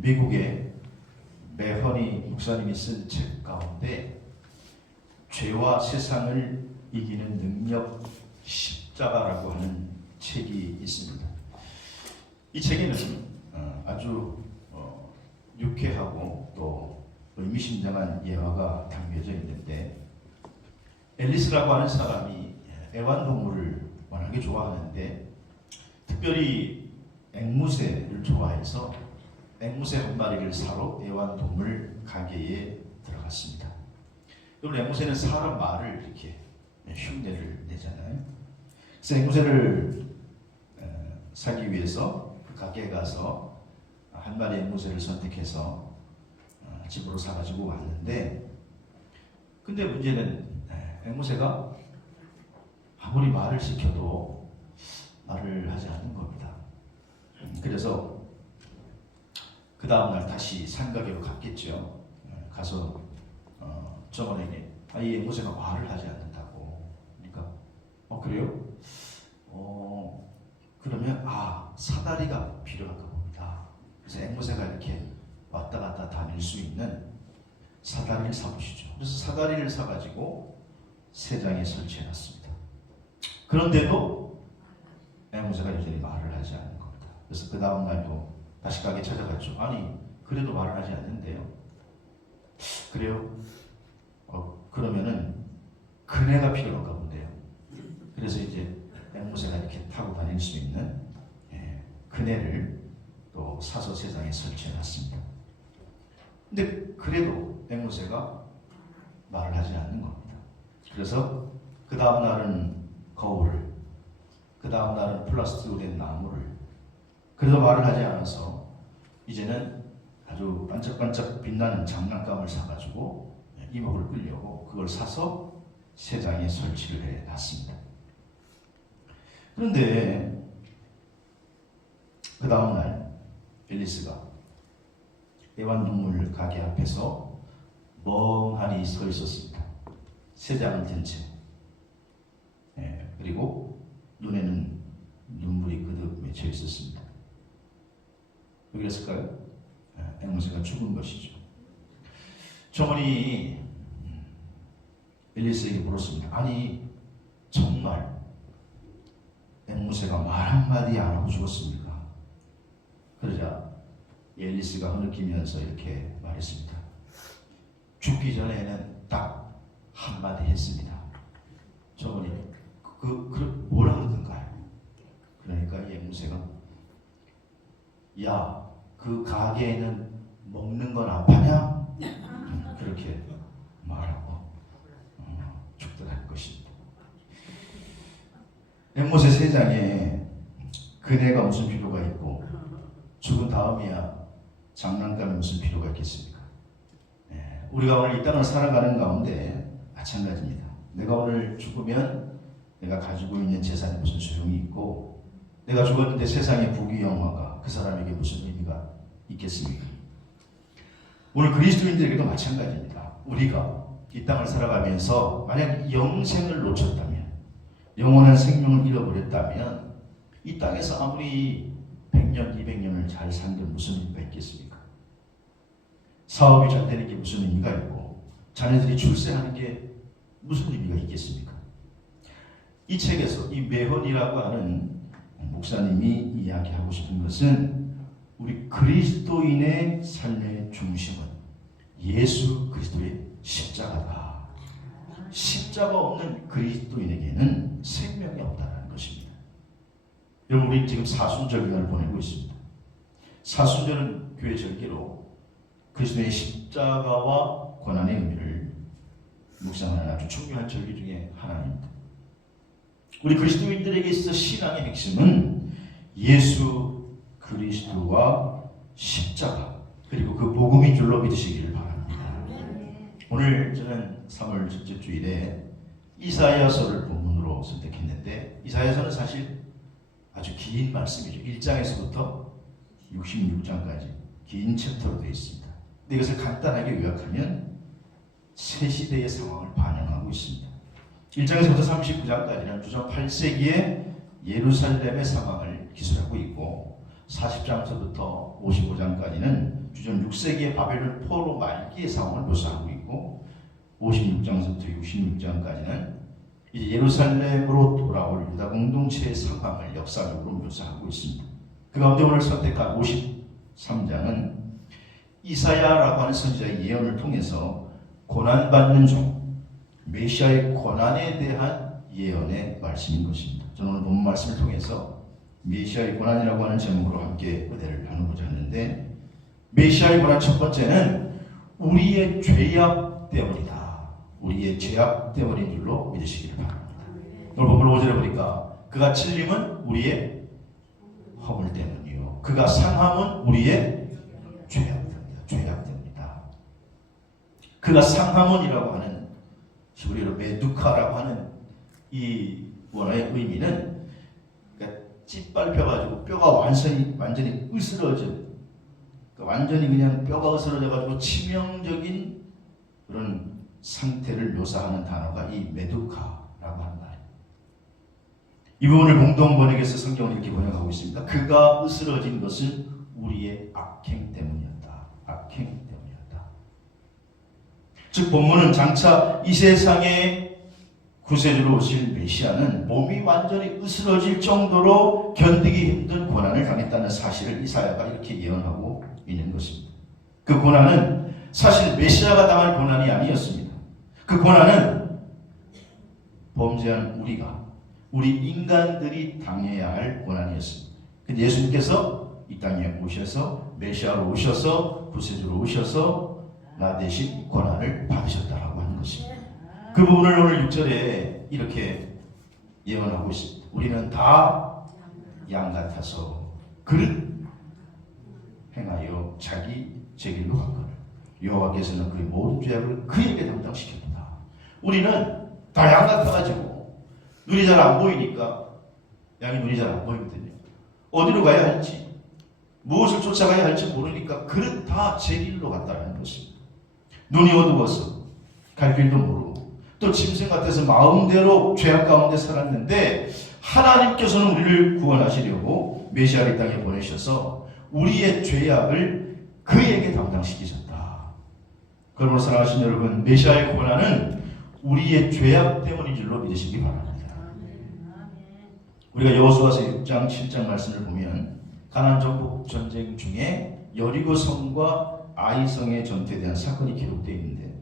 미국의 매허니 목사님이 쓴 책 가운데 죄와 세상을 이기는 능력 십자가라고 하는 책이 있습니다. 이 책에는 아주 유쾌하고 또 의미심장한 예화가 담겨져 있는데, 앨리스라고 하는 사람이 애완동물을 워낙에 좋아하는데 특별히 앵무새를 좋아해서 앵무새 한 마리를 사러 애완동물 가게에 들어갔습니다. 여러분, 앵무새는 사람 말을 이렇게 흉내를 내잖아요. 그래서 앵무새를 사기 위해서 그 가게에 가서 한 마리 앵무새를 선택해서 집으로 사가지고 왔는데, 근데 문제는 앵무새가 아무리 말을 시켜도 말을 하지 않는 겁니다. 그래서 그 다음날 다시 산가게로 갔겠죠. 가서 정원에게 이 앵무새가 말을 하지 않는다고. 그러니까 그래요? 그러면 사다리가 필요한가 봅니다. 그래서 앵무새가 이렇게 왔다 갔다 다닐 수 있는 사다리를 사보시죠. 그래서 사다리를 사가지고 새장에 설치해놨습니다. 그런데도 앵무새가 여전히 말을 하지 않는 겁니다. 그래서 그 다음 날도 다시 가게 찾아갔죠. 아니, 그래도 말을 하지 않는데요. 그래요? 그러면은 그네가 필요한가 본데요. 그래서 이제 앵무새가 이렇게 타고 다닐 수 있는 그네를 또 사서 세상에 설치해놨습니다. 근데 그래도 앵무새가 말을 하지 않는 겁니다. 그래서 그 다음 날은 거울을, 그 다음 날은 플라스틱으로 된 나무를, 그래도 말을 하지 않아서 이제는 아주 반짝반짝 빛나는 장난감을 사가지고 이목을 끌려고 그걸 사서 세상에 설치를 해놨습니다. 그런데 그 다음날 앨리스가 애완동물 가게 앞에서 멍하니 서 있었습니다. 새장을 든 채. 그리고 눈에는 눈물이 그득 맺혀 있었습니다. 왜 그랬을까요? 앵무새가 죽은 것이죠. 정원이 앨리스에게 물었습니다. 아니, 정말 앵무새가 말 한마디 안 하고 죽었습니까? 그러자 앨리스가 흐느끼면서 이렇게 말했습니다. 죽기 전에는 딱 한마디 했습니다. 정원이 뭐라 그러던가요? 그러니까 이 앵무새가 그 가게에는 먹는 건 안 파냐? 그렇게 말하고 죽더라는 것입니다. 앵무새 세장에 그네가 무슨 필요가 있고 죽은 다음이야 장난감이 무슨 필요가 있겠습니까? 우리가 오늘 이 땅을 살아가는 가운데 마찬가지입니다. 내가 오늘 죽으면 내가 가지고 있는 재산이 무슨 소용이 있고, 내가 죽었는데 세상의 부귀영화가 그 사람에게 무슨 의미가 있겠습니까? 오늘 그리스도인들에게도 마찬가지입니다. 우리가 이 땅을 살아가면서 만약 영생을 놓쳤다면, 영원한 생명을 잃어버렸다면 이 땅에서 아무리 100년, 200년을 잘 산 게 무슨 의미가 있겠습니까? 사업이 잘 되는 게 무슨 의미가 있고, 자녀들이 출세하는 게 무슨 의미가 있겠습니까? 이 책에서 이 매헌이라고 하는 목사님이 이야기하고 싶은 것은 우리 그리스도인의 삶의 중심은 예수 그리스도의 십자가다. 십자가 없는 그리스도인에게는 생명이 없다는 것입니다. 여러분, 우리 지금 사순절기를 보내고 있습니다. 사순절은 교회 절기로 그리스도의 십자가와 고난의 의미를 묵상하는 아주 중요한 절기 중에 하나입니다. 우리 그리스도인들에게 있어 신앙의 핵심은 예수 그리스도와 십자가, 그리고 그 복음인 줄로 믿으시기를 바랍니다. 오늘 저는 3월 첫째 주일에 이사야서를 본문으로 선택했는데, 이사야서는 사실 아주 긴 말씀이죠. 1장에서부터 66장까지 긴 챕터로 되어 있습니다. 근데 이것을 간단하게 요약하면 새 시대의 상황을 반영하고 있습니다. 1장에서부터 39장까지는 주전 8세기의 예루살렘의 상황을 기술하고 있고, 40장서부터 55장까지는 주전 6세기의 바벨론 포로 말기의 상황을 묘사하고 있고 56장서부터 66장까지는 이제 예루살렘으로 돌아올 유다 공동체의 상황을 역사적으로 묘사하고 있습니다. 그 가운데 오늘 선택한 53장은 이사야라고 하는 선지자의 예언을 통해서 고난받는 종, 메시아의 고난에 대한 예언의 말씀인 것입니다. 저는 오늘 본 말씀을 통해서 메시아의 고난이라고 하는 제목으로 함께 은혜를 나누고자 하는데, 메시아의 고난 첫 번째는 우리의 죄악 때문이다. 우리의 죄악 때문인 줄로 믿으시길 바랍니다. 오늘 본문 5절에 보니까 그가 찔림은 우리의 허물 때문이요 그가 상함은 우리의 죄악 때문이다. 죄악 때문이다. 그가 상함은이라고 하는 히브리어로 메두카라고 하는 이 원어의 의미는 그러니까 찢밟혀가지고 뼈가 완전히 으스러진, 완전히 그냥 뼈가 으스러져가지고 치명적인 그런 상태를 묘사하는 단어가 이 메두카라고 하는 말이에요. 이 부분을 공동 번역에서 성경을 이렇게 번역하고 있습니다. 그가 으스러진 것은 우리의 악행 때문이었다. 악행 때문이었다. 즉 본문은 장차 이 세상에 구세주로 오실 메시아는 몸이 완전히 으스러질 정도로 견디기 힘든 고난을 당했다는 사실을 이사야가 이렇게 예언하고 있는 것입니다. 그 고난은 사실 메시아가 당할 고난이 아니었습니다. 그 고난은 범죄한 우리 인간들이 당해야 할 고난이었습니다. 근데 예수님께서 이 땅에 오셔서 메시아로 오셔서 구세주로 오셔서 나 대신 고난을 받으셨다라고 하는 것입니다. 그 부분을 오늘 6절에 이렇게 예언하고 있습니다. 우리는 다 양 같아서 그릇 행하여 자기 제 길로 갔거늘 여호와께서는 그의 모든 죄악을 그에게 담당시켰다. 우리는 다 양 같아가지고 눈이 잘 안 보이니까, 양이 눈이 잘 안 보이거든요. 어디로 가야 할지, 무엇을 쫓아가야 할지 모르니까 그릇 다 제 길로 갔다는 것입니다. 눈이 어두워서 갈 길도 모르고 또 짐승 같아서 마음대로 죄악 가운데 살았는데, 하나님께서는 우리를 구원하시려고 메시아를 땅에 보내셔서 우리의 죄악을 그에게 담당시키셨다. 그러므로 사랑하신 여러분, 메시아의 고난은 우리의 죄악 때문인 줄로 믿으시기 바랍니다. 우리가 여호수아서 6장 7장 말씀을 보면 가나안 정복 전쟁 중에 여리고성과 아이성의 전투에 대한 사건이 기록되어 있는데,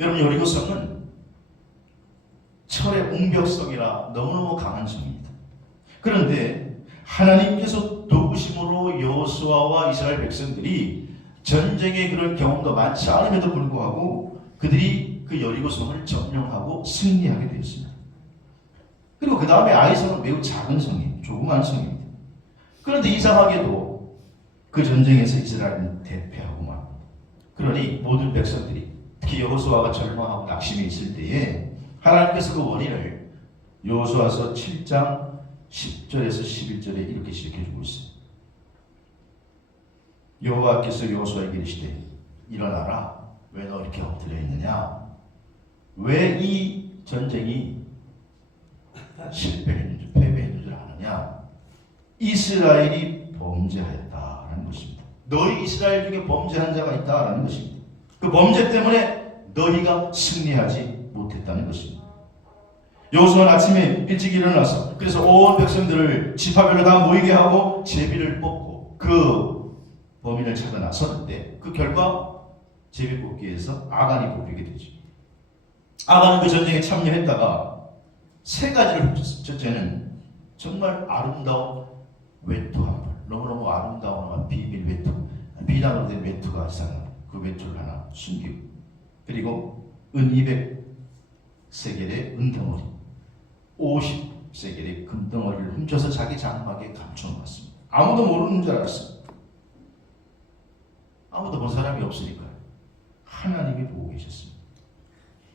여러분, 여리고성은 철의 웅벽성이라 너무너무 강한 성입니다. 그런데 하나님께서 도우심으로 여호수아와 이스라엘 백성들이 전쟁의 그런 경험도 많지 않음에도 불구하고 그들이 그 여리고성을 점령하고 승리하게 되었습니다. 그리고 그 다음에 아이성은 매우 작은 성이에요. 조그만 성입니다. 그런데 이상하게도 그 전쟁에서 이스라엘은 대패하고 맙니다. 그러니 모든 백성들이, 특히 여호수아가 절망하고 낙심해 있을 때에 하나님께서 그 원인을 여호수아서 7장 10절에서 11절에 이렇게 시작해주고 있어요. 여호와께서 여호수아에게 이르시되 일어나라. 왜 너 이렇게 엎드려 있느냐? 왜 이 전쟁이 실패했는 줄, 패배했는 줄 아느냐? 이스라엘이 범죄하였다라는 것입니다. 너희 이스라엘 중에 범죄한 자가 있다라는 것입니다. 그 범죄 때문에 너희가 승리하지 못했다는 것입니다. 여호수아는 아침에 일찍 일어나서 그래서 온 백성들을 지파별로 다 모이게 하고 제비를 뽑고 그 범인을 찾아 나섰는데, 그 결과 제비 뽑기에서 아간이 뽑히게 되죠. 아간은 그 전쟁에 참여했다가 세 가지를 훔쳤어요. 첫째는 정말 아름다운 외투 한 벌, 너무너무 아름다운 비밀 외투, 비단으로 된 외투가 이상한 그 외투를 하나 숨기고, 그리고 은 200세겔의 은덩어리, 50세겔의 금덩어리를 훔쳐서 자기 장막에 감춰놓았습니다. 아무도 모르는 줄 알았어요. 아무도 본 사람이 없으니까요. 하나님이 보고 계셨습니다.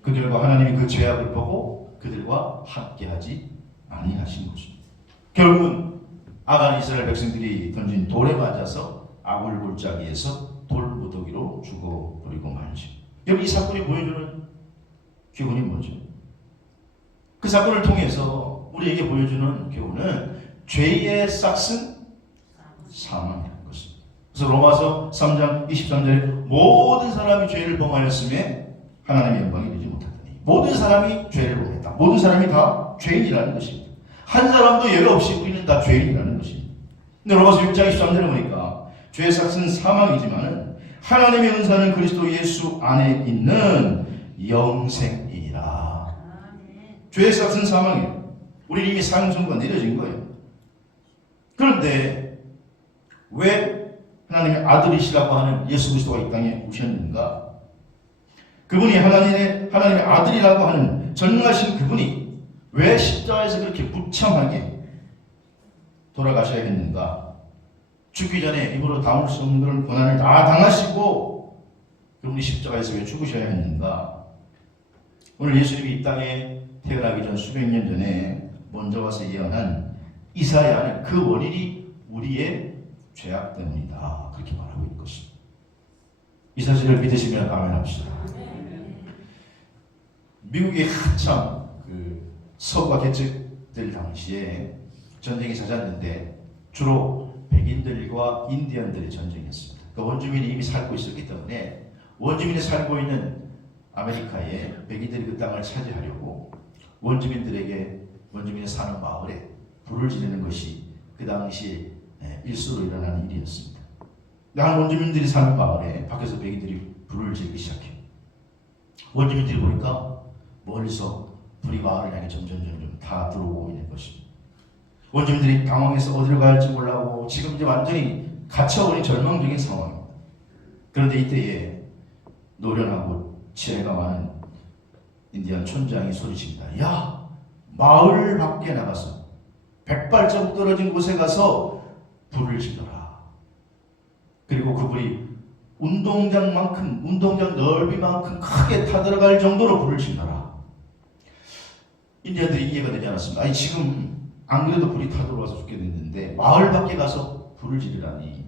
그 결과 하나님이 그 죄악을 보고 그들과 함께하지 아니하신 것입니다. 결국은 아간 이스라엘 백성들이 던진 돌에 맞아서 아굴골짜기에서 돌무더기로 죽어버리고 말죠. 여러분, 이 사건이 보여주는 교훈이 뭐죠? 그 사건을 통해서 우리에게 보여주는 교훈은 죄의 싹은 사망이라는 것입니다. 그래서 로마서 3장 23절에 모든 사람이 죄를 범하였음에 하나님의 영광이 되지 못하더니 모든 사람이 죄를 범했다. 모든 사람이 다 죄인이라는 것입니다. 한 사람도 예외 없이 우리는 다 죄인이라는 것입니다. 근데 로마서 6장 23절에 보니까 죄의 삭은 사망이지만은 하나님의 은사는 그리스도 예수 안에 있는 영생이니라. 죄의 삭은 사망이에요. 우리 이미 사형 선고가 내려진 거예요. 그런데 왜 하나님의 아들이시라고 하는 예수 그리스도가 이 땅에 오셨는가? 그분이 하나님의 아들이라고 하는 전능하신 그분이 왜 십자가에서 그렇게 무참하게 돌아가셔야 했는가? 죽기 전에 입으로 담을 수 없는 그런 고난을 다 당하시고 그분이 십자가에서 왜 죽으셔야 했는가? 오늘 예수님이 이 땅에 태어나기 전 수백 년 전에 먼저 와서 예언한 이사야는 그 원인이 우리의 죄악 때문이다. 그렇게 말하고 있는 것입니다. 이 사실을 믿으시면 아멘 합시다. 미국이 한참 서부가 개척될 당시에 전쟁이 잦았는데 주로 백인들과 인디언들의 전쟁이었습니다. 그 원주민이 이미 살고 있었기 때문에 원주민이 살고 있는 아메리카에 백인들이 그 땅을 차지하려고 원주민이 사는 마을에 불을 지르는 것이 그 당시 일수로 일어나는 일이었습니다. 한 원주민들이 사는 마을에 밖에서 백인들이 불을 지르기 시작해요. 원주민들이 보니까 멀리서 불이 마을을 향해 점점 다 들어오고 있는 것입니다. 원주민들이 당황해서 어디로 가야 할지 몰라고 지금 이제 완전히 갇혀버린 절망적인 상황입니다. 그런데 이때에 노련하고 지혜가 많은 인디안 촌장이 소리칩니다. 야! 마을 밖에 나가서 100발자국 떨어진 곳에 가서 불을 지펴라. 그리고 그 불이 운동장 넓이만큼 크게 타들어갈 정도로 불을 지펴라. 인디언들이 이해가 되지 않았습니다. 아니 지금 안 그래도 불이 타들어와서 죽겠는데 마을 밖에 가서 불을 지르라니.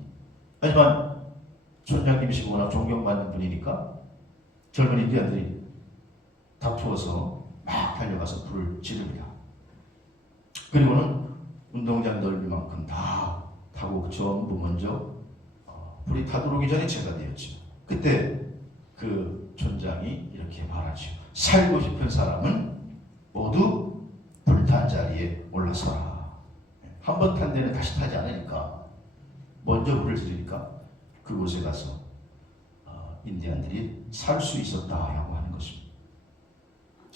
하지만 촌장님이시고 워낙 존경받는 분이니까 젊은 인디언들이 다투어서 막 달려가서 불을 지릅니다. 그리고는 운동장 넓이만큼 다 타고 전부 먼저 불이 타들어오기 전에 제거되었죠. 그때 그 촌장이 이렇게 말하죠. 살고 싶은 사람은 모두 불탄 자리에 올라서라. 한 번 탄 데는 다시 타지 않으니까 먼저 불을 지르니까 그곳에 가서 인디언들이 살 수 있었다라고 하는 것입니다.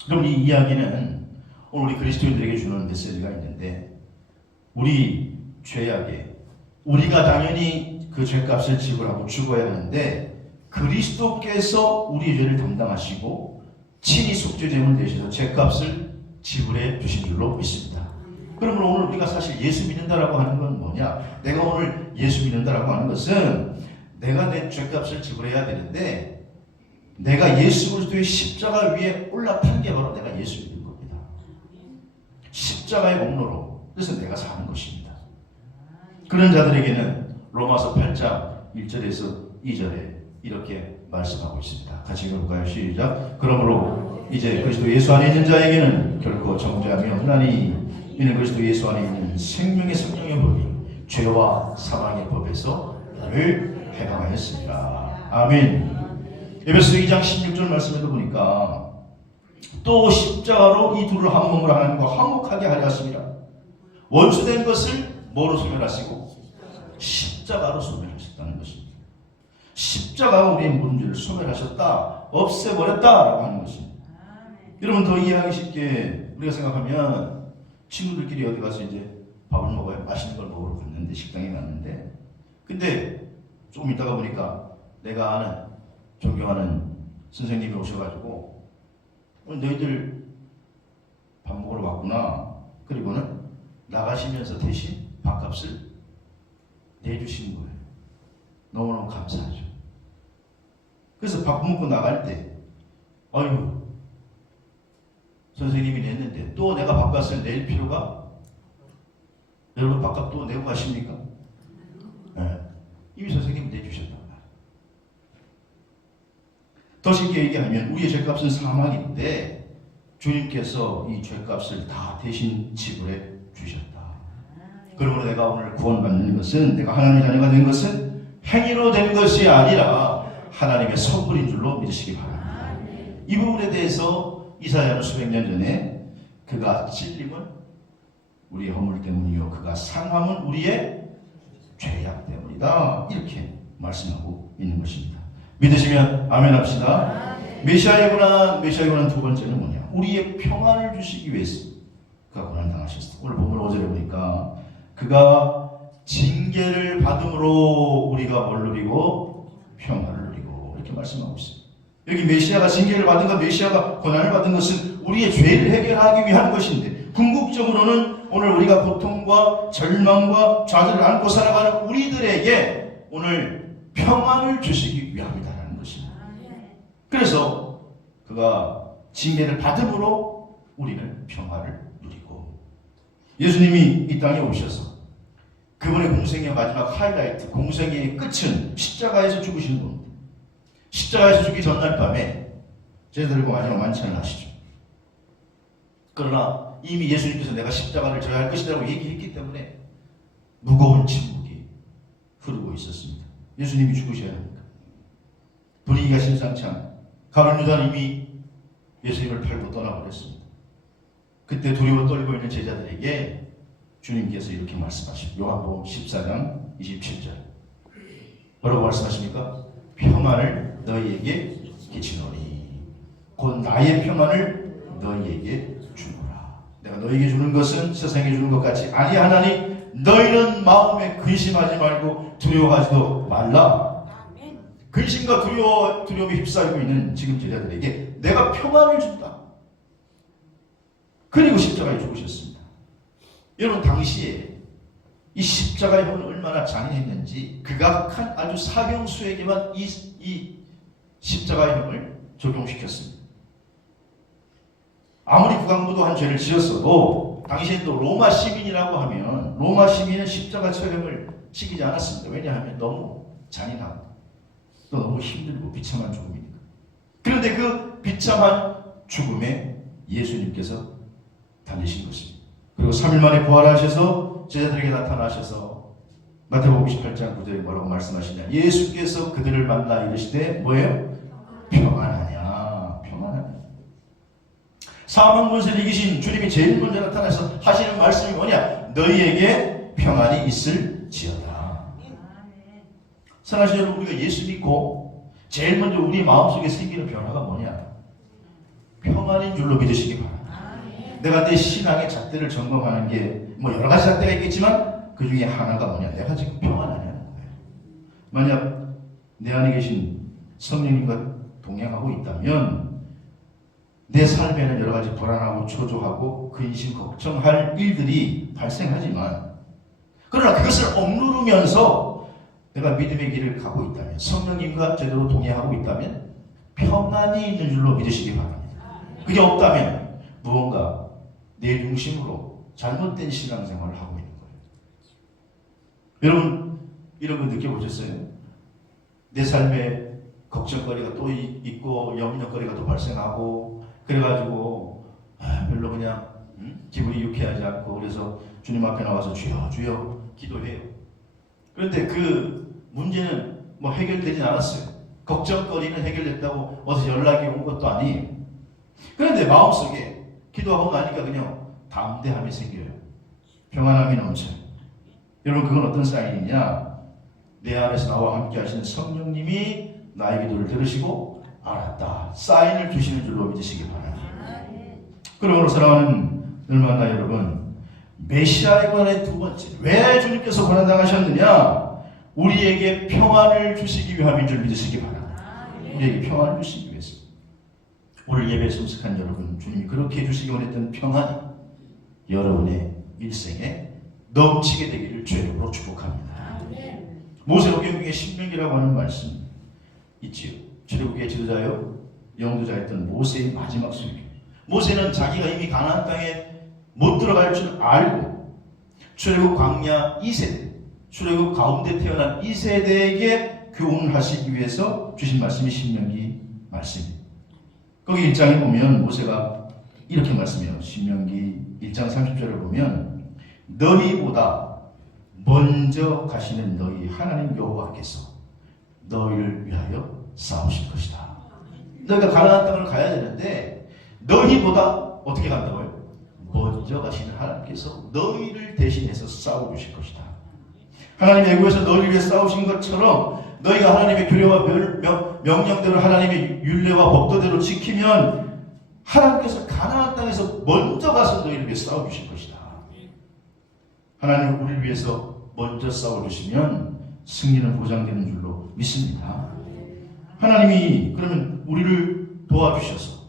그럼 이 이야기는 오늘 우리 그리스도인들에게 주는 메시지가 있는데 우리 죄악에 우리가 당연히 그 죄값을 지불하고 죽어야 하는데 그리스도께서 우리 죄를 담당하시고 친히 속죄제물 되셔서 죄값을 지불해 주신 줄로 믿습니다. 그러면 오늘 우리가 사실 예수 믿는다라고 하는 건 뭐냐? 내가 오늘 예수 믿는다라고 하는 것은 내가 내 죄값을 지불해야 되는데 내가 예수 그리스도의 십자가 위에 올라탄 게 바로 내가 예수 믿는 겁니다. 십자가의 공로로. 그래서 내가 사는 것입니다. 그런 자들에게는 로마서 8장 1절에서 2절에 이렇게 말씀하고 있습니다. 같이 읽어볼까요? 시작. 그러므로 이제 그리스도 예수 안에 있는 자에게는 결코 정죄함이 없나니 이는 그리스도 예수 안에 있는 생명의 성령의 법이 죄와 사망의 법에서 나를 해방하였습니다. 아멘. 에베소 2장 16절 말씀에도 보니까 또 십자가로 이 둘을 한 몸으로 하나님과 화목하게 하려 하십니다. 원수된 것을 뭐로 소멸하시고? 십자가로 소멸하셨다는 것입니다. 십자가가 우리의 문제를 소멸하셨다, 없애버렸다라고 하는 것입니다. 여러분 더 이해하기 쉽게 우리가 생각하면 친구들끼리 어디 가서 이제 밥을 먹어요. 맛있는 걸 먹으러 갔는데 식당에 갔는데 근데 조금 있다가 보니까 내가 아는 존경하는 선생님이 오셔가지고 너희들 밥 먹으러 왔구나. 그리고는 나가시면서 대신 밥값을 내주신 거예요. 너무너무 감사하죠. 그래서 밥 먹고 나갈 때 아유 선생님이 냈는데 또 내가 밥값을 낼 필요가? 여러분 밥값 또 내고 가십니까? 네. 이미 선생님이 내주셨단 말이에요. 더 쉽게 얘기하면 우리의 죄값은 사망인데 주님께서 이 죄값을 다 대신 지불해 주셨다. 그러므로 내가 오늘 구원받는 것은, 내가 하나님의 자녀가 된 것은 행위로 된 것이 아니라 하나님의 선물인 줄로 믿으시기 바랍니다. 이 부분에 대해서 이사야는 수백 년 전에 그가 찔림은 우리의 허물 때문이요 그가 상함은 우리의 죄악 때문이다, 이렇게 말씀하고 있는 것입니다. 믿으시면 아멘 합시다. 메시아의 고난 두 번째는 뭐냐? 우리의 평안을 주시기 위해서 그가 고난당하셨어. 오늘 본문 5절에 보니까 그가 징계를 받음으로 우리가 뭘 누리고 평안을 누리고, 이렇게 말씀하고 있습니다. 여기 메시아가 징계를 받은 것, 메시아가 고난을 받은 것은 우리의 죄를 해결하기 위한 것인데, 궁극적으로는 오늘 우리가 고통과 절망과 좌절을 안고 살아가는 우리들에게 오늘 평안을 주시기 위함이다라는 것입니다. 그래서 그가 징계를 받음으로 우리는 평화를 누리고, 예수님이 이 땅에 오셔서 그분의 공생의 마지막 하이라이트, 공생의 끝은 십자가에서 죽으시는 겁니다. 십자가에서 죽기 전날 밤에 제자들과 마지막 만찬을 하시죠. 그러나 이미 예수님께서 내가 십자가를 져야 할 것이라고 얘기했기 때문에 무거운 침묵이 흐르고 있었습니다. 예수님이 죽으셔야 합니까? 분위기가 심상치 않아요. 가룟 유다는 이미 예수님을 팔고 떠나버렸습니다. 그때 두려워 떨고 있는 제자들에게 주님께서 이렇게 말씀하십니다. 요한복음 14장 27절. 뭐라고 말씀하십니까? 평안을 너희에게 끼치노니 곧 나의 평안을 너희에게 주노라. 내가 너희에게 주는 것은 세상에 주는 것 같이 아니하나니 너희는 마음에 근심하지 말고 두려워하지도 말라. 근심과 두려움에 휩싸이고 있는 지금 제자들에게 내가 평안을 준다. 그리고 십자가에 죽으셨습니다. 여러분, 당시에 이 십자가의 형은 얼마나 잔인했는지 극악한 아주 사형수에게만 이 십자가의 형을 적용시켰습니다. 아무리 국왕부도 한 죄를 지었어도 당시에 또 로마 시민이라고 하면 로마 시민은 십자가 처형을 시키지 않았습니다. 왜냐하면 너무 잔인하고 또 너무 힘들고 비참한 죽음이니까. 그런데 그 비참한 죽음에 예수님께서 달리신 것입니다. 그리고 3일 만에 부활하셔서 제자들에게 나타나셔서 마태복음 28장 9절에 뭐라고 말씀하시냐? 예수께서 그들을 만나 이르시되 뭐예요? 평안하냐? 평안하냐? 사망 권세를 이기신 주님이 제일 먼저 나타나서 하시는 말씀이 뭐냐? 너희에게 평안이 있을지어다. 사랑하시는 여러분, 우리가 예수 믿고 제일 먼저 우리 마음속에 생기는 변화가 뭐냐? 평안인 줄로 믿으시기 바랍니다. 내가 내 신앙의 잣대를 점검하는 게 뭐 여러 가지 잣대가 있겠지만 그 중에 하나가 뭐냐? 내가 지금 평안하냐는 거예요. 만약 내 안에 계신 성령님과 동행하고 있다면 내 삶에는 여러 가지 불안하고 초조하고 근심, 걱정할 일들이 발생하지만, 그러나 그것을 억누르면서 내가 믿음의 길을 가고 있다면, 성령님과 제대로 동행하고 있다면 평안이 있는 줄로 믿으시기 바랍니다. 그게 없다면 무언가 내 중심으로 잘못된 신앙생활을 하고 있는 거예요. 여러분, 이런 거 느껴보셨어요? 내 삶에 걱정거리가 또 있고 염려거리가 또 발생하고 그래가지고 별로 그냥 기분이 유쾌하지 않고, 그래서 주님 앞에 나와서 주여 주여 기도해요. 그런데 그 문제는 뭐 해결되진 않았어요. 걱정거리는 해결됐다고 어디서 연락이 온 것도 아니에요. 그런데 마음속에 기도하고 나니까 그냥 담대함이 생겨요. 평안함이 넘쳐요. 여러분, 그건 어떤 사인이냐? 내 안에서 나와 함께 하시는 성령님이 나의 기도를 들으시고 알았다, 사인을 주시는 줄로 믿으시기 바랍니다. 그러므로 사랑하는 얼마나 여러분, 메시아에 관한 두 번째, 왜 주님께서 고난당하셨느냐? 우리에게 평안을 주시기 위함인 줄 믿으시기 바랍니다. 우리에게 평안을 주시기 위해서. 오늘 예배에 참석한 여러분, 주님이 그렇게 해주시기 원했던 평안이 여러분의 일생에 넘치게 되기를 주님으로 축복합니다. 모세오경 중에 신명기라고 하는 말씀 있지요. 출애굽의 지도자요 영도자였던 모세의 마지막 설교. 모세는 자기가 이미 가나안 땅에 못 들어갈 줄 알고 출애굽 광야 2세대, 출애굽 가운데 태어난 2세대에게 교훈을 하시기 위해서 주신 말씀이 신명기 말씀입니다. 거기 1장에 보면 모세가 이렇게 말씀해요. 신명기 1장 30절을 보면 너희보다 먼저 가시는 너희 하나님 여호와께서 너희를 위하여 싸우실 것이다. 너희가 가나안 땅을 가야 되는데 너희보다 어떻게 간다고요? 먼저 가시는 하나님께서 너희를 대신해서 싸워주실 것이다. 하나님 애국에서 너희를 위해 싸우신 것처럼 너희가 하나님의 규례와 명령대로 하나님의 율례와 법도대로 지키면 하나님께서 가나안 땅에서 먼저 가서 너희를 위해 싸워주실 것이다. 하나님 우리를 위해서 먼저 싸워주시면 승리는 보장되는 줄로 믿습니다. 하나님이 그러면 우리를 도와주셔서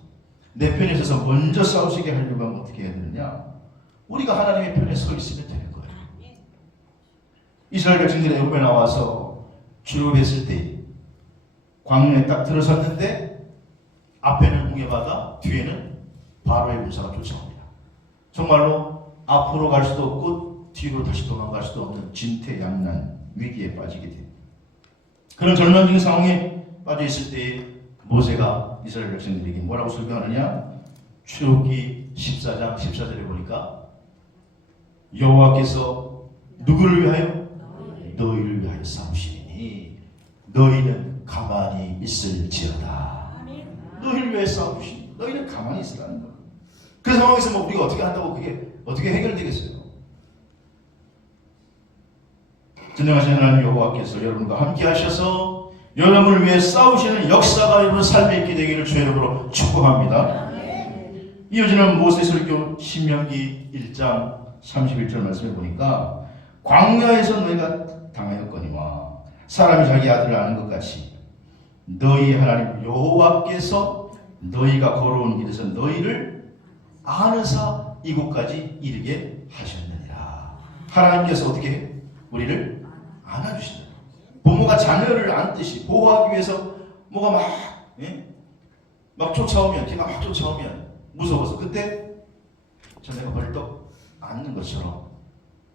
내 편에 서서 먼저 싸우시게 하려고 하면 어떻게 해야 되느냐? 우리가 하나님의 편에 서 있으면 되는 거예요. 이스라엘 백성들이 애굽에 나와서 출애굽했을 때 광야에 딱 들어섰는데 앞에는 홍해바다, 뒤에는 바로의 군사가 쫓아옵니다. 정말로 앞으로 갈 수도 없고 뒤로 다시 도망갈 수도 없는 진퇴양난 위기에 빠지게 됩니다. 그런 절망적인 상황에 빠져 있을 때 모세가 이스라엘 백성들에게 뭐라고 설교하느냐? 출애굽기 14장 14절에 보니까 여호와께서 누구를 위하여? 너희를 위하여 싸우시니 너희는 가만히 있을지어다. 너희를 위해 싸우시니 너희는 가만히 있으라는 거예요. 그 상황에서 뭐 우리가 어떻게 한다고 그게 어떻게 해결되겠어요? 진정하신 하나님 여호와께서 여러분과 함께 하셔서 여러분을 위해 싸우시는 역사가 여러분 삶에 있게 되기를 주의 이름으로 축복합니다. 이어지는 모세설교 신명기 1장 31절 말씀해 보니까 광야에서 너희가 당하였거니와 사람이 자기 아들을 아는 것 같이 너희 하나님 여호와께서 너희가 걸어온 길에서 너희를 아느사 이곳까지 이르게 하셨느니라. 하나님께서 어떻게 우리를 안아주신다. 부모가 자녀를 안듯이 보호하기 위해서 뭐가 막 쫓아오면, 걔가 막 쫓아오면 무서워서 그때 자녀가 벌떡 안는 것처럼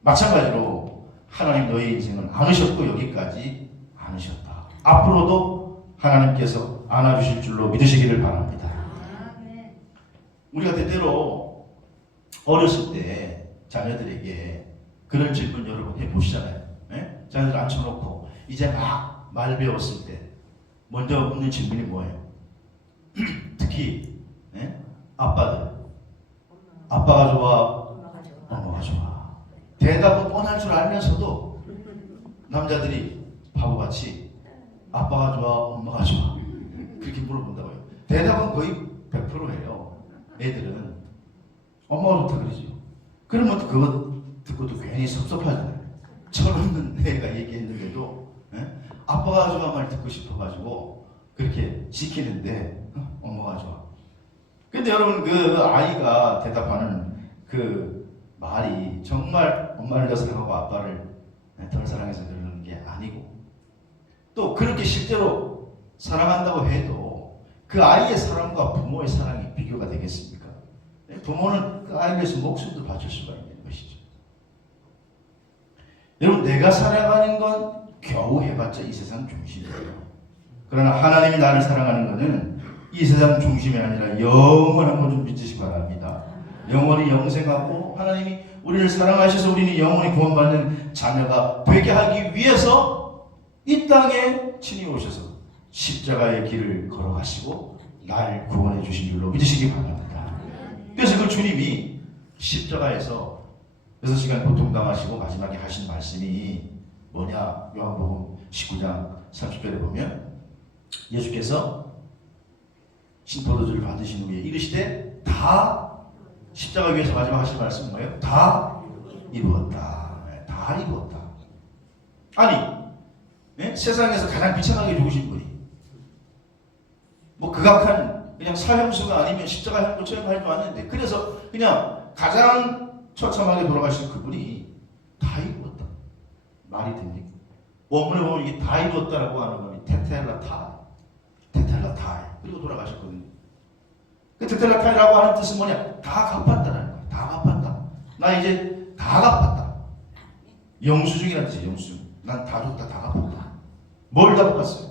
마찬가지로 하나님 너희 인생을 안으셨고 여기까지 안으셨다. 앞으로도 하나님께서 안아주실 줄로 믿으시기를 바랍니다. 우리가 때때로 어렸을 때 자녀들에게 그런 질문 여러분 해보시잖아요. 네? 자녀들 앉혀놓고 이제 막 말 배웠을 때 먼저 묻는 질문이 뭐예요? 특히 아빠들 아빠가 좋아? 엄마가 좋아? 대답은 뻔할 줄 알면서도 남자들이 바보같이 아빠가 좋아? 엄마가 좋아? 그렇게 물어본다고요. 대답은 거의 100%예요. 애들은 엄마가 좋다 그러죠. 그러면 그거 듣고도 괜히 섭섭하잖아요. 철없는 애가 얘기했는데도 아빠가 좋아 말 듣고 싶어가지고 그렇게 시키는데 엄마가 좋아. 근데 여러분 그 아이가 대답하는 그 말이 정말 엄마를 더 사랑하고 아빠를 덜 사랑해서 그러는 게 아니고 또 그렇게 실제로 사랑한다고 해도 그 아이의 사랑과 부모의 사랑이 비교가 되겠습니까? 부모는 그 아이를 위해서 목숨도 바칠 수가 있는 것이죠. 여러분 내가 사랑하는 건 겨우 해봤자 이 세상 중심이에요. 그러나 하나님이 나를 사랑하는 것은 이 세상 중심이 아니라 영원한 것 좀 믿으시기 바랍니다. 영원히 영생하고 하나님이 우리를 사랑하셔서 우리는 영원히 구원받는 자녀가 되게 하기 위해서 이 땅에 친히 오셔서 십자가의 길을 걸어가시고 나를 구원해 주신 줄로 믿으시기 바랍니다. 그래서 그 주님이 십자가에서 6시간 고통당하시고 마지막에 하신 말씀이 뭐냐? 요한복음 19장 30절에 보면 예수께서 신포도주를 받으신 후에 이르시되 다 십자가 위에서 마지막 하신 말씀은 뭐예요? 다 이루었다. 다 이루었다. 아니 세상에서 가장 비참하게 죽으신 분이 뭐 극악한 그냥 사형수가 아니면 십자가 처형하지도 않는데 그래서 그냥 가장 처참하게 돌아가신 그분이 다 이루었다. 말이 됩니까? 원문에 보면 이게 다 이루었다라고 하는 건 테텔라타이 그리고 돌아가셨거든요. 그 테텔라타이라고 하는 뜻은 뭐냐? 다 갚았다라는 거예요. 다 갚았다. 나 이제 다 갚았다. 영수증이라는 뜻이에요. 영수증. 난 다 줬다. 다 갚았다. 뭘 다 갚았어요?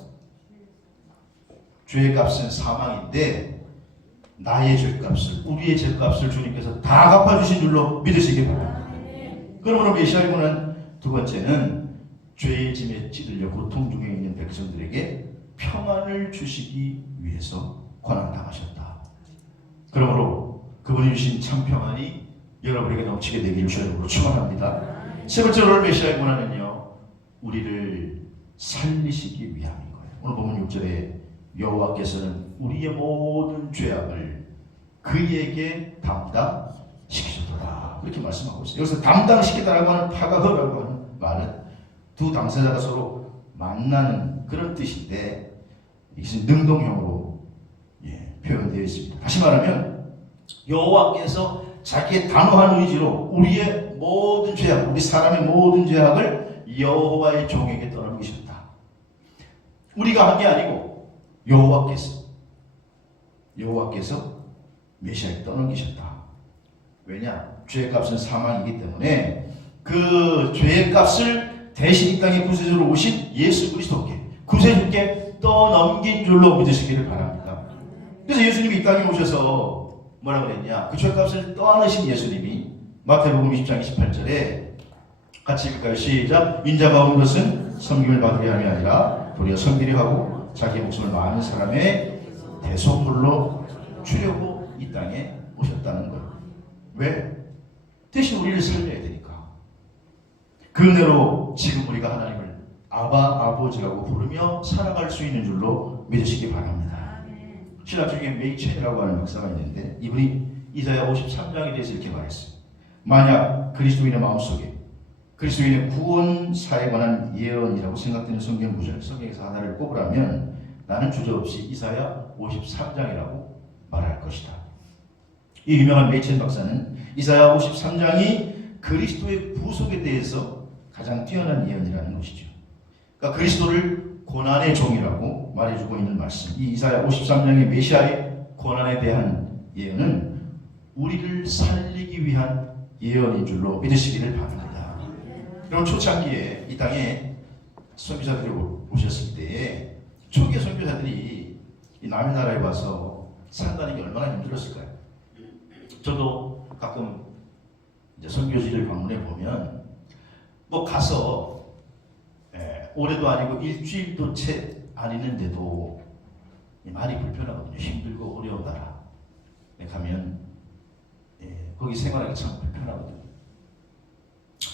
죄의 값은 사망인데 나의 죄값을 우리의 죄값을 주님께서 다 갚아주신 줄로 믿으시기 바랍니다. 그러므로 메시아이고는 두 번째는 죄의 짐에 찌들려 고통 중에 있는 백성들에게 평안을 주시기 위해서 고난당하셨다. 그러므로 그분이 주신 참 평안이 여러분에게 넘치게 되기를 주님으로 축원합니다. 세 번째로 오늘 메시아의 고난은요, 우리를 살리시기 위함인 거예요. 오늘 보면 6절에 여호와께서는 우리의 모든 죄악을 그에게 담당시키셨다. 이렇게 말씀하고 있어요. 여기서 담당시키다라고 하는 파가허라고 하는 말은 두 당사자가 서로 만나는 그런 뜻인데 이것은 능동형으로 표현되어 있습니다. 다시 말하면 여호와께서 자기의 단호한 의지로 우리의 모든 죄악, 우리 사람의 모든 죄악을 여호와의 종에게 떠넘기셨다. 우리가 한 게 아니고 여호와께서 메시아에게 떠넘기셨다. 왜냐? 죄의 값은 사망이기 때문에 그 죄의 값을 대신 이 땅에 구세주로 오신 예수 그리스도께 구세주께 떠넘긴 줄로 믿으시기를 바랍니다. 그래서 예수님이 이 땅에 오셔서 뭐라 그랬냐? 그 죄값을 떠안으신 예수님이 마태복음 20장 28절에 같이 읽을까요? 시작. 인자가 온 것은 섬김을 받으려 함이 아니라 도리어 섬기려 하고 자기 목숨을 많은 사람의 대속물로 주려고 이 땅에 오셨다는 거예요. 왜? 대신 우리를 살려야 되니까. 그 은혜로 지금 우리가 하나님을 아버지라고 부르며 살아갈 수 있는 줄로 믿으시기 바랍니다. 신학 중에 메이첸이라고 하는 목사가 있는데 이분이 이사야 53장에 대해서 이렇게 말했어요. 만약 그리스도인의 마음속에 그리스도인의 구원 사에 관한 예언이라고 생각되는 성경 구절, 성경에서 하나를 꼽으라면 나는 주저없이 이사야 53장이라고 말할 것이다. 이 유명한 메이첸 박사는 이사야 53장이 그리스도의 구속에 대해서 가장 뛰어난 예언이라는 것이죠. 그러니까 그리스도를 고난의 종이라고 말해주고 있는 말씀. 이 이사야 53장의 메시아의 고난에 대한 예언은 우리를 살리기 위한 예언인 줄로 믿으시기를 바랍니다. 그럼 초창기에 이 땅에 선교사들이 오셨을 때에 초기의 선교사들이 이 남의 나라에 와서 산다는 게 얼마나 힘들었을까요? 저도 가끔 이제 선교지를 방문해 보면 뭐 가서 올해도 아니고 일주일도 채 안 있는데도 많이 불편하거든요. 힘들고 어려운 나라 가면 거기 생활하기 참 불편하거든요.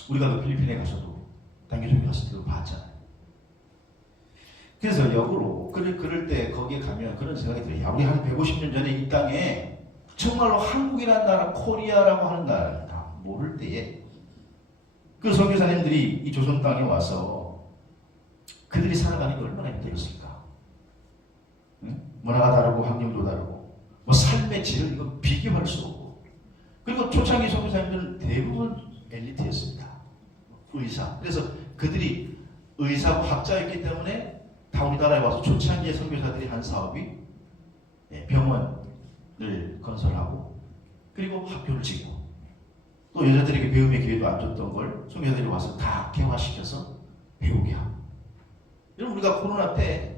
우리가 그 필리핀에 가서도 단기종교 갔을 때도 봤잖아요. 그래서 역으로 그럴 때 거기에 가면 그런 생각이 들어요. 야, 우리 한 150년 전에 이 땅에 정말로 한국이라는 나라, 코리아라고 하는 나라를 다 모를 때에 그 선교사님들이 이 조선 땅에 와서 그들이 살아가는 게 얼마나 힘들었을까? 응? 문화가 다르고 환경도 다르고 뭐 삶의 질을 이거 비교할 수 없고, 그리고 초창기 선교사님들은 대부분 엘리트였습니다. 의사. 그래서 그들이 의사고 학자였기 때문에 다 우리나라에 와서 초창기의 선교사들이 한 사업이 병원을 건설하고 그리고 학교를 짓고 또 여자들에게 배움의 기회도 안 줬던 걸 선교사들이 와서 다 개화시켜서 배우게 하고. 여러분, 우리가 코로나 때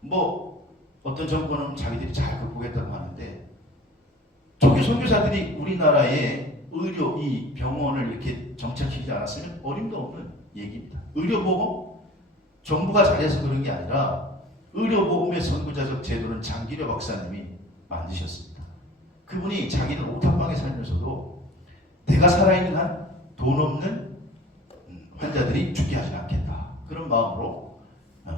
뭐 어떤 정권은 자기들이 잘 극복했다고 하는데 초기 선교사들이 우리나라에 의료 이 병원을 이렇게 정착시키지 않았으면 어림도 없는 얘기입니다. 의료보험 정부가 잘해서 그런 게 아니라 의료보험의 선구자적 제도는 장기려 박사님이 만드셨습니다. 그분이 자기는 오탑방에 살면서도 내가 살아있는 한 돈 없는 환자들이 죽게 하지 않겠다. 그런 마음으로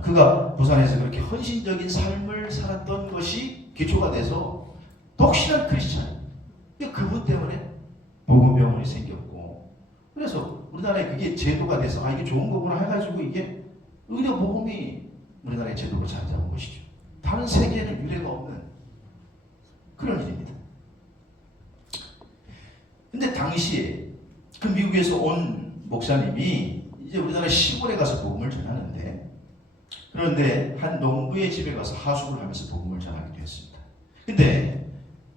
그가 부산에서 그렇게 헌신적인 삶을 살았던 것이 기초가 돼서 독실한 크리스찬. 그분 때문에 복음병원이 생겼고, 그래서 우리나라에 그게 제도가 돼서 이게 좋은 거구나 해가지고 이게 의료보험이 우리나라의 제도로 자리 잡은 것이죠. 다른 세계에는 유례가 없는 그런 일입니다. 근데 당시에 그 미국에서 온 목사님이 이제 우리나라 시골에 가서 복음을 전하는데, 그런데 한 농부의 집에 가서 하숙을 하면서 복음을 전하기도 했습니다. 근데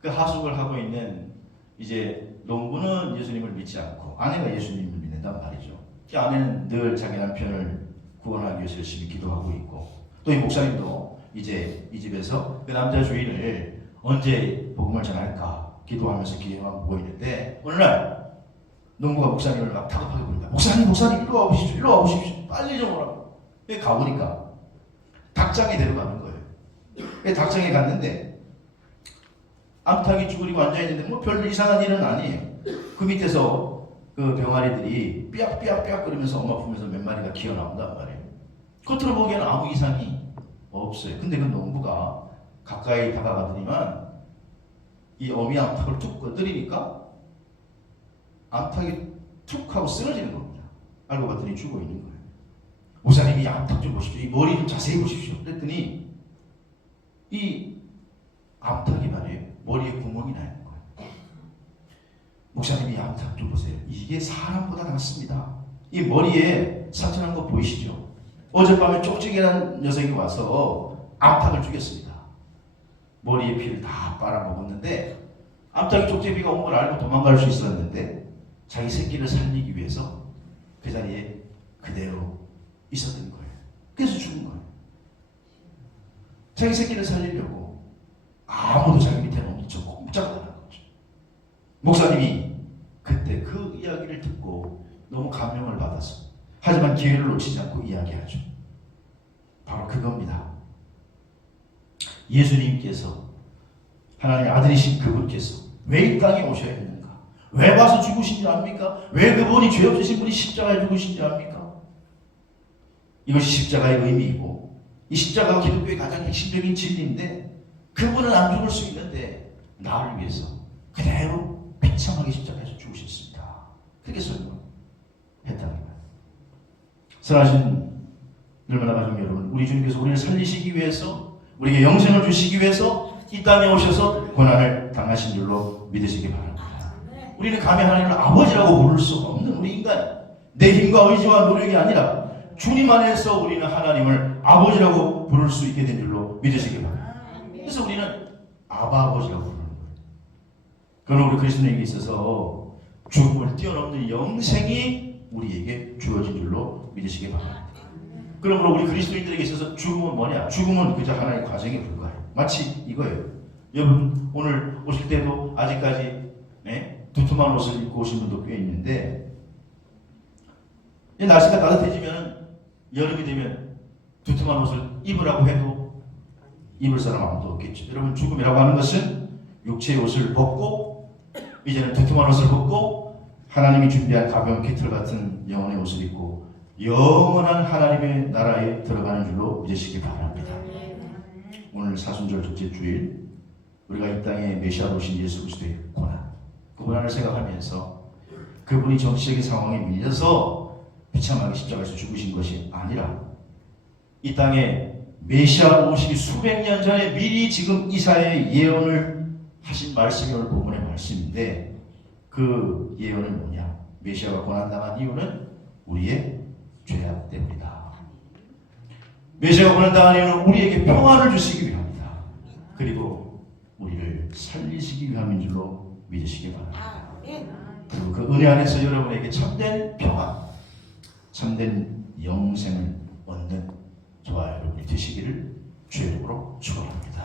그 하숙을 하고 있는 이제 농부는 예수님을 믿지 않고 아내가 예수님을 믿는단 말이죠. 그 아내는 늘 자기 남편을 구원하기 위해서 열심히 기도하고 있고, 또 이 목사님도 이제 이 집에서 그 남자 주인을 언제 복음을 전할까 기도하면서 기회만 보고 있는데, 어느 날 농부가 목사님을 막 다급하게 부른다. 목사님, 목사님, 일로 와보십시오. 일로 와보십시오. 빨리 좀 오라고. 가보니까 닭장에 데려가는 거예요. 닭장에 갔는데 암탉이 쭈그리고 앉아있는데 뭐 별 이상한 일은 아니에요. 그 밑에서 그 병아리들이 삐약삐약삐약 거리면서 엄마 품에서 몇 마리가 기어 나온단 말이에요. 겉으로 보기에는 아무 이상이 없어요. 근데 그 농부가 가까이 다가가더니만 이 어미 암탉을 툭 건드리니까 암탉이 툭 하고 쓰러지는 겁니다. 알고 봤더니 죽어 있는 거예요. 목사님이 암탉 좀 보십시오. 이 머리 좀 자세히 보십시오. 그랬더니 이 암탉이 말이에요. 머리에 구멍이 나 있는 거예요. 목사님이 암탉 좀 보세요. 이게 사람보다 낫습니다. 이 머리에 상처난 거 보이시죠? 어젯밤에 쪽지게란 녀석이 와서 암탉을 죽였습니다. 머리에 피를 다 빨아먹었는데 암탉이 쪽제비가 온 걸 알고 도망갈 수 있었는데 자기 새끼를 살리기 위해서 그 자리에 그대로 있었던 거예요. 그래서 죽은 거예요. 자기 새끼를 살리려고 아무도 자기 밑에 없는 척 꼼짝 안 하는 거죠. 목사님이 그때 그 이야기를 듣고 너무 감명을 받았어. 하지만 기회를 놓치지 않고 이야기하죠. 바로 그겁니다. 예수님께서 하나님의 아들이신 그분께서 왜 이 땅에 오셔야 했는가? 왜 와서 죽으신 줄 압니까? 왜 그분이 죄 없으신 분이 십자가에 죽으신 줄 압니까? 이것이 십자가의 의미이고 이 십자가가 기독교의 가장 핵심적인 진리인데 그분은 안 죽을 수 있는데 나를 위해서 그대로 비참하게 십자가에서 죽으셨습니다. 그렇게 설명했다는 거예요. 사랑하신 얼마나 가족 여러분, 우리 주님께서 우리를 살리시기 위해서 우리에게 영생을 주시기 위해서 이 땅에 오셔서 고난을 당하신 줄로 믿으시기 바랍니다. 우리는 감히 하나님을 아버지라고 부를 수 없는 우리 인간, 내 힘과 의지와 노력이 아니라 주님 안에서 우리는 하나님을 아버지라고 부를 수 있게 된 줄로 믿으시기 바랍니다. 그래서 우리는 아바 아버지라고 부르는 거예요. 그러나 우리 그리스도인에게 있어서 죽음을 뛰어넘는 영생이 우리에게 주어진 줄로 믿으시기 바랍니다. 그러므로 우리 그리스도인들에게 있어서 죽음은 뭐냐? 죽음은 그저 하나의 과정에 불과해요. 마치 이거예요. 여러분 오늘 오실 때도 아직까지 두툼한 옷을 입고 오신 분도 꽤 있는데 날씨가 따뜻해지면 여름이 되면 두툼한 옷을 입으라고 해도 입을 사람 아무도 없겠죠. 여러분 죽음이라고 하는 것은 육체의 옷을 벗고 이제는 두툼한 옷을 벗고 하나님이 준비한 가벼운 깃털 같은 영혼의 옷을 입고 영원한 하나님의 나라에 들어가는 줄로 믿으시기 바랍니다. 오늘 사순절 둘째 주일 우리가 이 땅에 메시아로 오신 예수 그리스도의 고난, 그 고난을 생각하면서 그분이 정치적인 상황에 밀려서 비참하게 십자가에서 죽으신 것이 아니라 이 땅에 메시아로 오시기 수백 년 전에 미리 지금 이사야의 예언을 하신 말씀이 오늘 본문의 말씀인데 그 예언은 뭐냐? 메시아가 고난당한 이유는 우리의 죄악 때문이다. 메시아가 고난당한 이유는 우리에게 평안을 주시기 위함이다. 그리고 우리를 살리시기 위함인 줄로 믿으시기 바랍니다. 그리고 그 은혜 안에서 여러분에게 참된 평안, 참된 영생을 얻는 저와 여러분이 되시기를 주의 이름으로 축원합니다.